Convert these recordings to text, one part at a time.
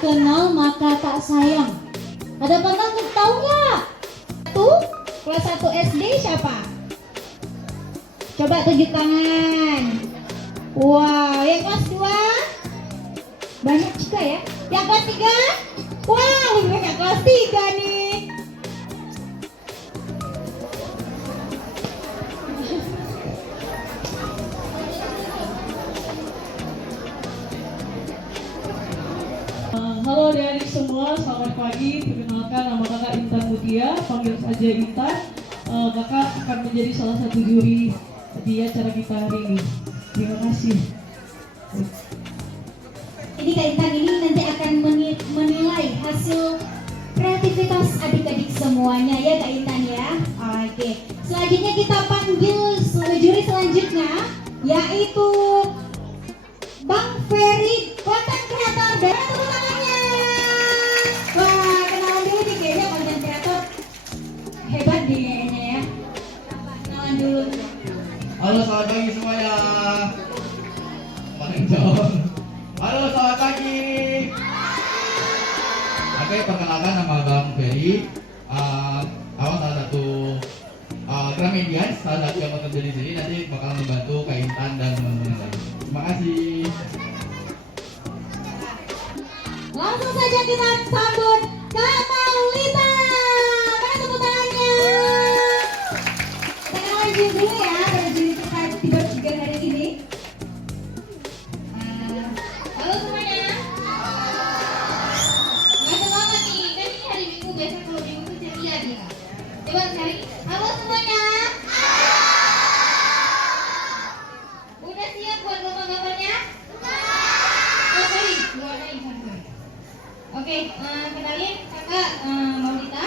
kenal maka tak sayang. Ada penanggung tahu nggak? Tuh, kelas 1 SD siapa? Coba tunjuk tangan. Wow, yang kelas 2? Banyak juga ya. Yang kelas 3? Wow, banyak kelas 3 nih. Halo adik-adik semua, selamat pagi. Perkenalkan, nama kakak Intan Mutia, panggil saja Intan. Kakak akan menjadi salah satu juri di acara kita hari ini. Terima kasih. Jadi Kak Intan ini nanti akan menilai hasil kreativitas adik-adik semuanya ya Kak Intan ya. Oke, selanjutnya kita panggil juri selanjutnya, yaitu Bang Ferry, konten kreator dari tepuk tangannya. Wah, kenalan dulu nih, kayaknya konten kreator hebat nih kayaknya ya. Kenalan dulu. Halo, selamat pagi semuanya. Paling jauh. Halo, selamat pagi. Oke, perkenalkan nama Bang Ferry. Awal salah satu Gramedia, salah satu yang bekerja di sini, nanti bakal membantu Kak Intan dan teman-teman lain. Terima kasih. Langsung saja kita sambut Kak Maulita. Mana tepuk tangannya? Kita kenalan dulu ya, pada juri kita tiba-tiba hari ini. Halo semuanya. Nggak semangat nih, kan ini hari Minggu, biasa kalau Minggu tuh ceria dia. Coba sekali. Halo semuanya. Udah siap buat lomba-lombanya? Oh, sorry, dua kali. Oke, kenalin kakak Maulita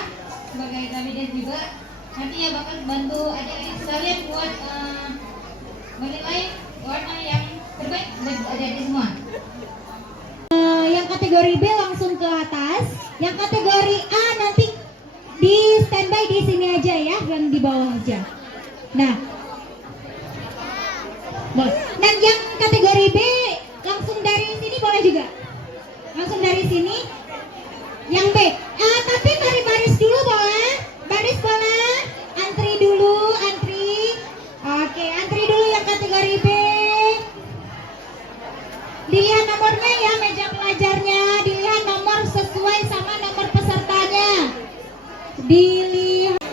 sebagai Gramedia juga. Nanti ya bakal bantu adik-adik sekalian buat menilai warna yang terbaik dari adik-adik semua. Yang kategori B langsung ke atas, yang kategori A nanti di standby di sini aja ya, yang di bawah aja. Nah, boleh. Dan yang kategori B langsung dari sini boleh juga. Langsung dari sini. Yang B. Tapi tarik baris dulu boleh? Baris boleh? Antri dulu, antri. Oke, antri dulu yang kategori B. Dilihat nomornya ya, meja pelajarnya. Dilihat nomor sesuai sama nomor pesertanya. Dilihat.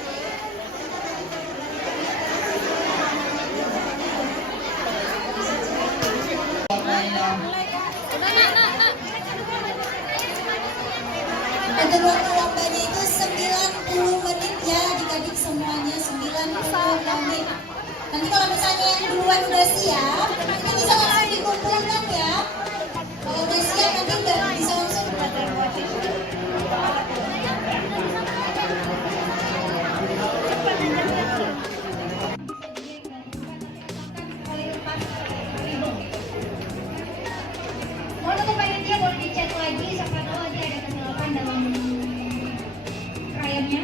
Untuk waktu lombanya itu 90 menit ya adik-adik semuanya, 90 menit. Nanti kalau misalnya yang duluan udah siap, itu bisa langsung dikumpulkan ya. Kalau udah siap nanti udah bisa langsung. Mau untuk panitia boleh dicek lagi, siapa tahu aja ada kesalahan dalam rayapnya.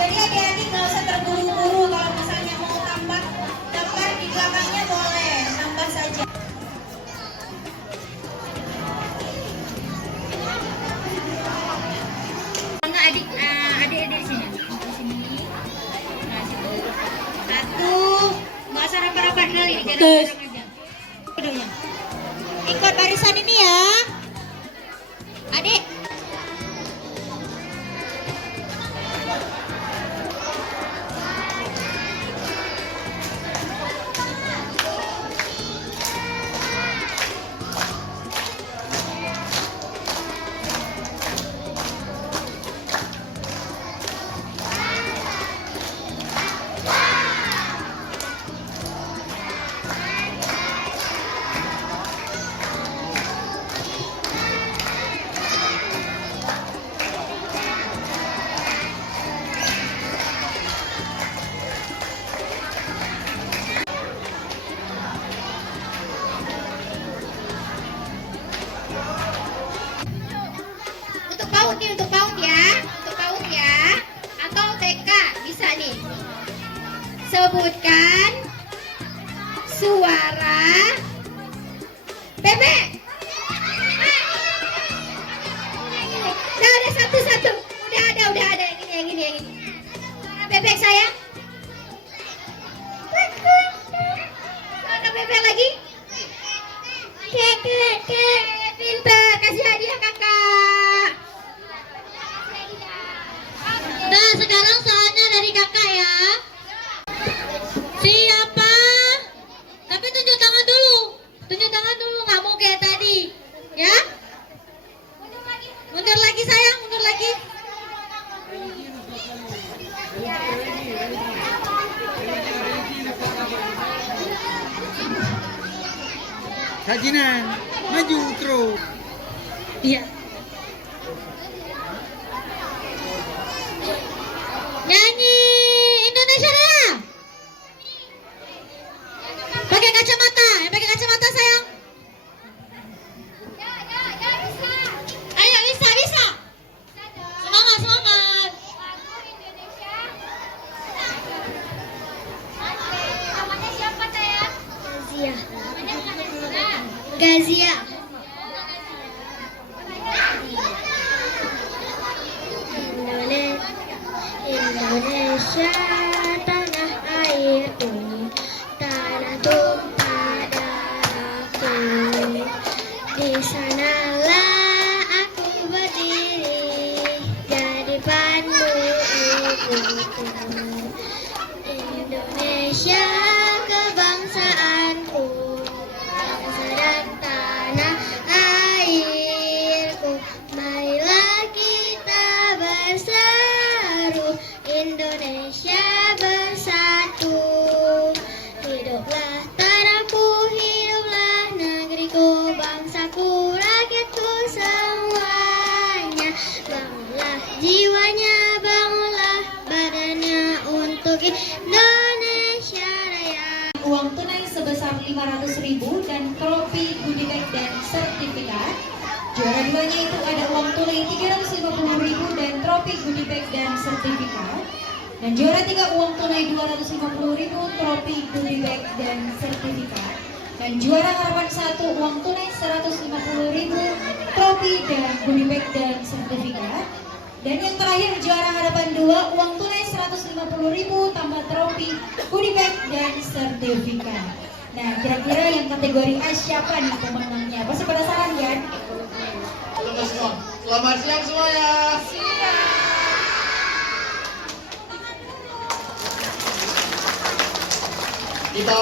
Jadi adik-adik nggak usah terburu-buru, kalau misalnya mau tambah gambar di belakangnya boleh, tambah saja. Enggak adik di sini. Di sini. Nah, situ. Satu. Enggak usah rapat-rapat kali, jarang aja. Videonya. Ikut barisan ini ya. Adik. Oke, untuk PAUD ya. Untuk PAUD ya. Atau TK bisa nih. Sebutkan suara bebek. Udah ada satu-satu. Udah ada. Yang ini. Suara bebek sayang. Suara bebek lagi. Kek. Pintar. Kasih hadiah kakak. Nah, sekarang soalnya dari kakak ya. Siapa? Tapi tunjuk tangan dulu. Nggak mau kayak tadi. Ya? Mundur lagi sayang, mundur lagi. Sajinan, maju terus. Iya. Nyanyi Indonesia Raya. Pakai kacamata, yang pakai kacamata sayang. Ayo bisa. Semangat. Gazia. Indonesia tanah airku, tanah tumpah darahku. Di sanalah aku berdiri, jadi pandu ibuku. Indonesia kebangsaanku, bangsa dan tanah airku. Marilah kita berseru, Indonesia bersatu. Hiduplah tanahku, hiduplah negeriku, bangsaku, rakyatku semuanya. Bangunlah jiwanya, bangunlah badannya untuk Indonesia Raya. Uang tunai sebesar 500.000 dan trofi, goodie bag dan sertifikat. Juara duanya itu ada uang tunai 350.000 dan trofi, goodie bag dan sertifikat. Dan juara 3 uang tunai 250.000, trofi, goodie bag dan sertifikat. Dan juara harapan 1 uang tunai 150.000, trofi dan goodie bag dan sertifikat. Dan yang terakhir juara harapan 2 uang tunai 150.000 tambah trofi, goodie bag dan sertifikat. Nah, kira-kira yang kategori A siapa nih pemenangnya? Pasti penasaran kan? Halo semua. Selamat siang semuanya. Kita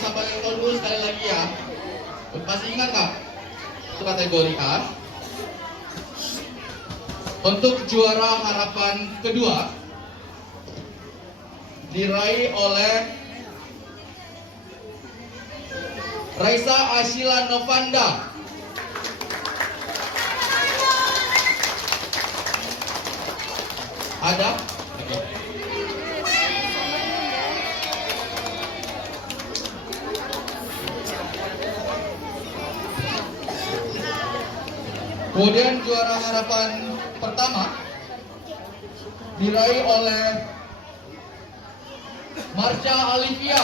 sampai tahun dulu sekali lagi ya. Masih ingat nggak? Untuk kategori A. Untuk juara harapan kedua diraih oleh Raisa Ashila Novanda. Ada? Oke. Kemudian juara harapan pertama diraih oleh Marsha Alivia.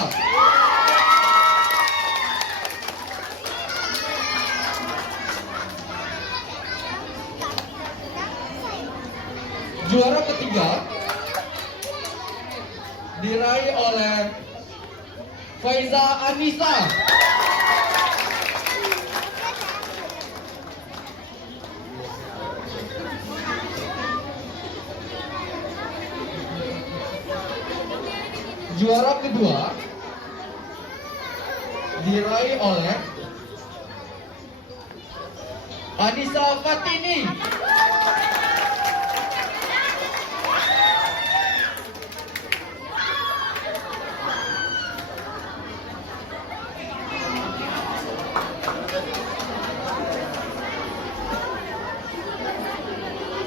Juara ketiga diraih oleh Faiza Anissa. Juara kedua diraih oleh Anissa Fatini.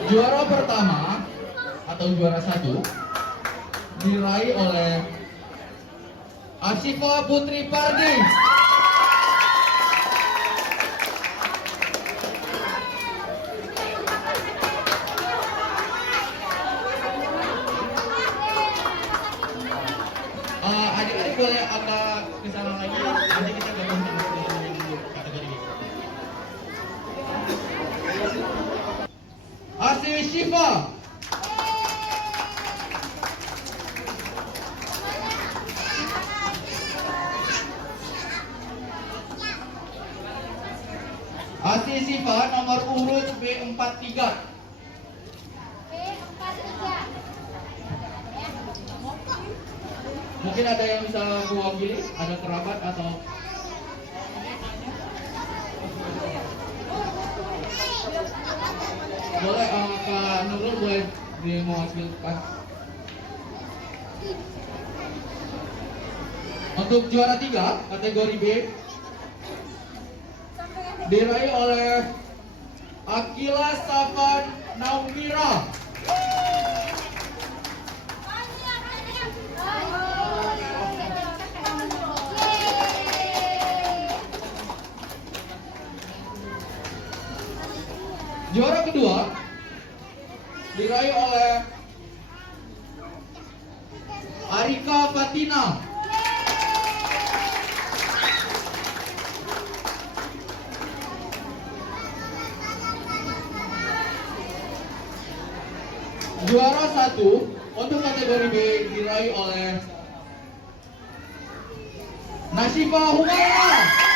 Juara pertama atau juara 1 diraih oleh Asifa Putri Pardi. Dewi Syifa. Asti Syifa nomor urut B43. Mungkin ada yang bisa mewakili, ada kerabat atau boleh Kak Nurul boleh mewakilkan. Untuk juara 3 kategori B diraih oleh Akila Safan Naumira. Juara kedua diraih oleh Arika Fatina. Juara 1 untuk kategori B diraih oleh Nasifa Humaira.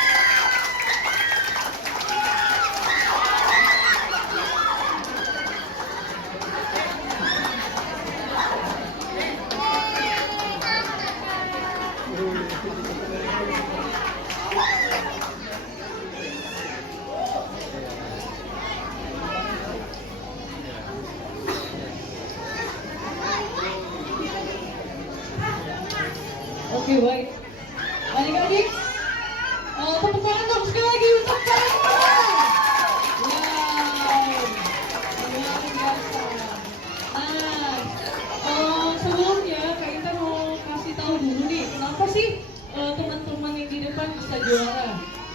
Oke, baik. Adik-adik, tepuk tangan dong sekali lagi untuk kalian semua. Wow, luar biasa. Nah, sebelumnya Kak Intan mau kasih tahu dulu nih, kenapa sih teman-teman yang di depan bisa juara.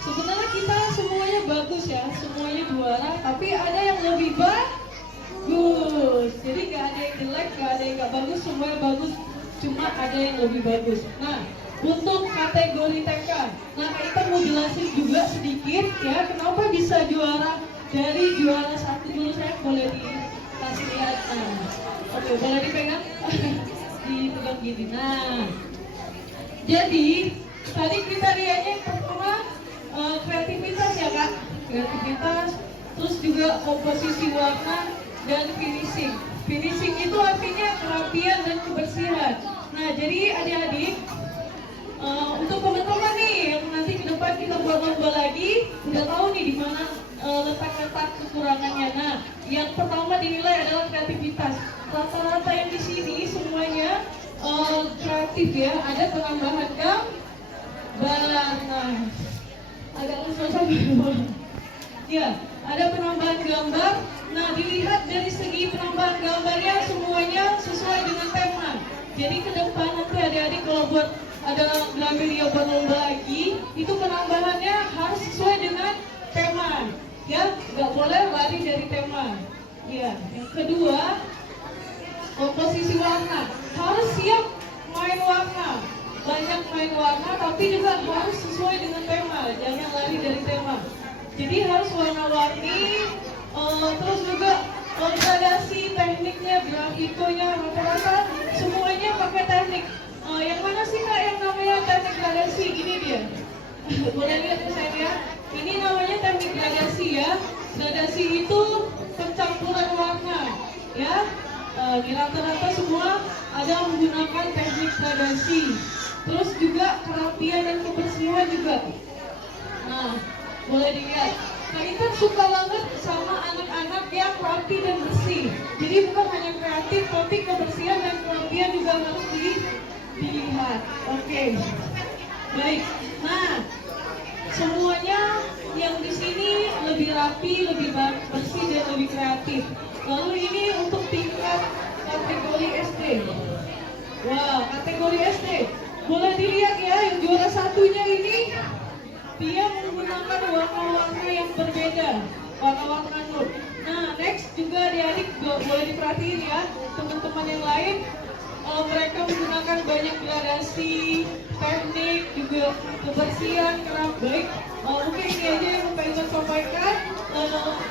Sebenarnya kita semuanya bagus ya, semuanya juara, tapi ada yang lebih bagus. Jadi nggak ada yang jelek, nggak ada yang nggak bagus, semuanya bagus. Cuma ada yang lebih bagus. Nah, untuk kategori TK, nah kita mau jelasin juga sedikit ya, kenapa bisa juara dari juara 1 dulu. Saya boleh dikasih lihat. Nah, oke, boleh dipegang, dipegang gini. Nah, jadi tadi kriterianya yang pertama kreativitas ya Kak, kreativitas, terus juga komposisi warna dan finishing. Finishing itu artinya kerapian dan kebersihan. Nah, jadi adik-adik, untuk teman-teman nih yang nanti ke depan kita buat lomba lagi, udah tahu nih di mana letak-letak kekurangannya. Nah, yang pertama dinilai adalah kreativitas. Rata-rata yang di sini semuanya kreatif ya. Ada penambahan gambar. Nah, agak susah ya, ada penambahan gambar. Nah, dilihat dari segi penambahan gambarnya semuanya sesuai dengan tema. Jadi ke depan nanti adik-adik kalau buat ada Gramedia buat lomba lagi, itu penambahannya harus sesuai dengan tema. Ya, nggak boleh lari dari tema. Ya, yang kedua, komposisi warna. Harus siap main warna. Banyak main warna, tapi juga harus sesuai dengan tema. Jangan lari dari tema. Jadi harus warna-warni. Terus juga gradasi tekniknya, grafikonya, rata-rata semuanya pakai teknik. Yang mana sih Kak yang namanya teknik gradasi? Ini dia. Boleh lihat ke saya. Ini namanya teknik gradasi ya. Gradasi itu pencampuran warna ya. Rata-rata semua ada menggunakan teknik gradasi. Terus juga kerapian dan kebersihan juga. Nah, boleh dilihat. Nah, kita suka banget sama anak-anak yang rapi dan bersih. Jadi bukan hanya kreatif, tapi kebersihan dan kerapian juga harus dilihat. Oke, baik. Nah, semuanya yang di sini lebih rapi, lebih bersih dan lebih kreatif. Lalu ini untuk tingkat kategori SD. Wah, kategori SD. Boleh dilihat ya, yang juara satunya ini dia menggunakan warna-warna yang berbeda, warna-warna nur. Nah, next juga adik-adik boleh diperhatiin ya, teman-teman yang lain, mereka menggunakan banyak gradasi, teknik, juga kebersihan, kerap baik. Mungkin ini aja yang Pak Iwan sampaikan.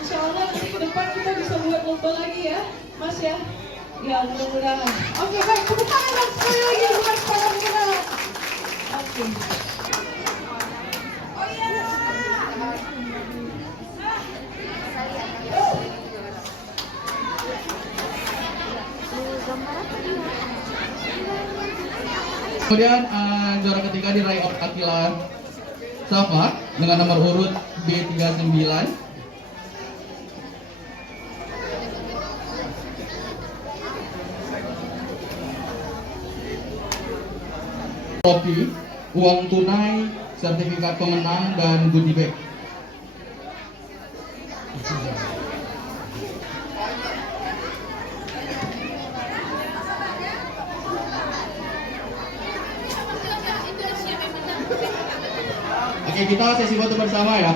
Insya Allah nanti ke depan kita bisa buat foto lagi ya, Mas ya. Ya mudah-mudahan. Oke baik, tepuk tangan dong sekali lagi buat para pemenang. Oke. Kemudian juara ketiga diraih oleh Atila Safa dengan nomor urut B39. Trofi, uang tunai, sertifikat pemenang, dan goodie bag. Oke, kita sesi foto bersama ya.